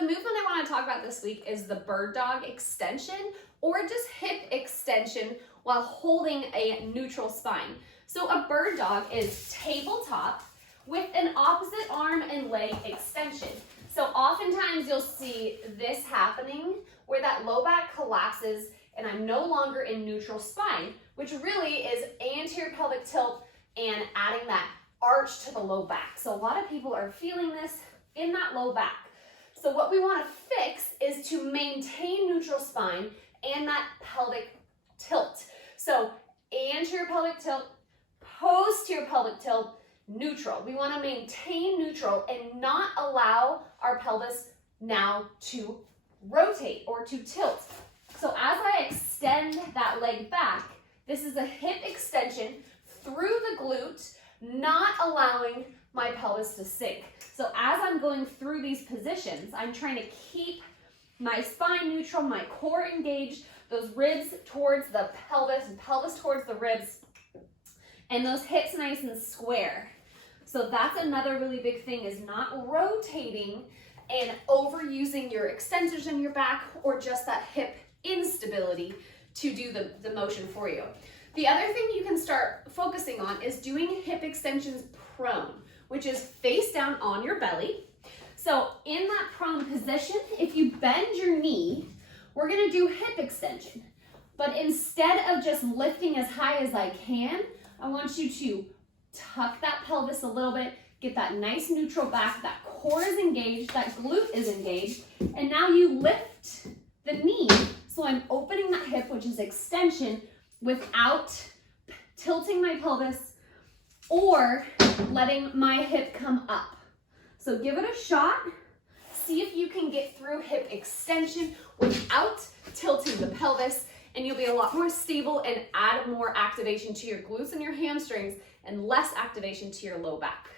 the movement I want to talk about this week is the bird dog extension, or just hip extension while holding a neutral spine. So a bird dog is tabletop with an opposite arm and leg extension. So oftentimes you'll see this happening where that low back collapses and I'm no longer in neutral spine, which really is anterior pelvic tilt and adding that arch to the low back. So a lot of people are feeling this in that low back. So what we want to fix is to maintain neutral spine and that pelvic tilt. So anterior pelvic tilt, posterior pelvic tilt, neutral. We want to maintain neutral and not allow our pelvis now to rotate or to tilt. So as I extend that leg back, this is a hip extension through the glute, not allowing my pelvis to sink. So as I'm going through these positions, I'm trying to keep my spine neutral, my core engaged, those ribs towards the pelvis and pelvis towards the ribs, and those hips nice and square. So that's another really big thing, is not rotating and overusing your extensors in your back or just that hip instability to do the motion for you. The other thing you can start focusing on is doing hip extensions prone, which is face down on your belly. So in that prone position, if you bend your knee, we're gonna do hip extension. But instead of just lifting as high as I can, I want you to tuck that pelvis a little bit, get that nice neutral back, that core is engaged, that glute is engaged, and now you lift the knee. So I'm opening that hip, which is extension, without tilting my pelvis or letting my hip come up. So give it a shot. See if you can get through hip extension without tilting the pelvis, and you'll be a lot more stable and add more activation to your glutes and your hamstrings and less activation to your low back.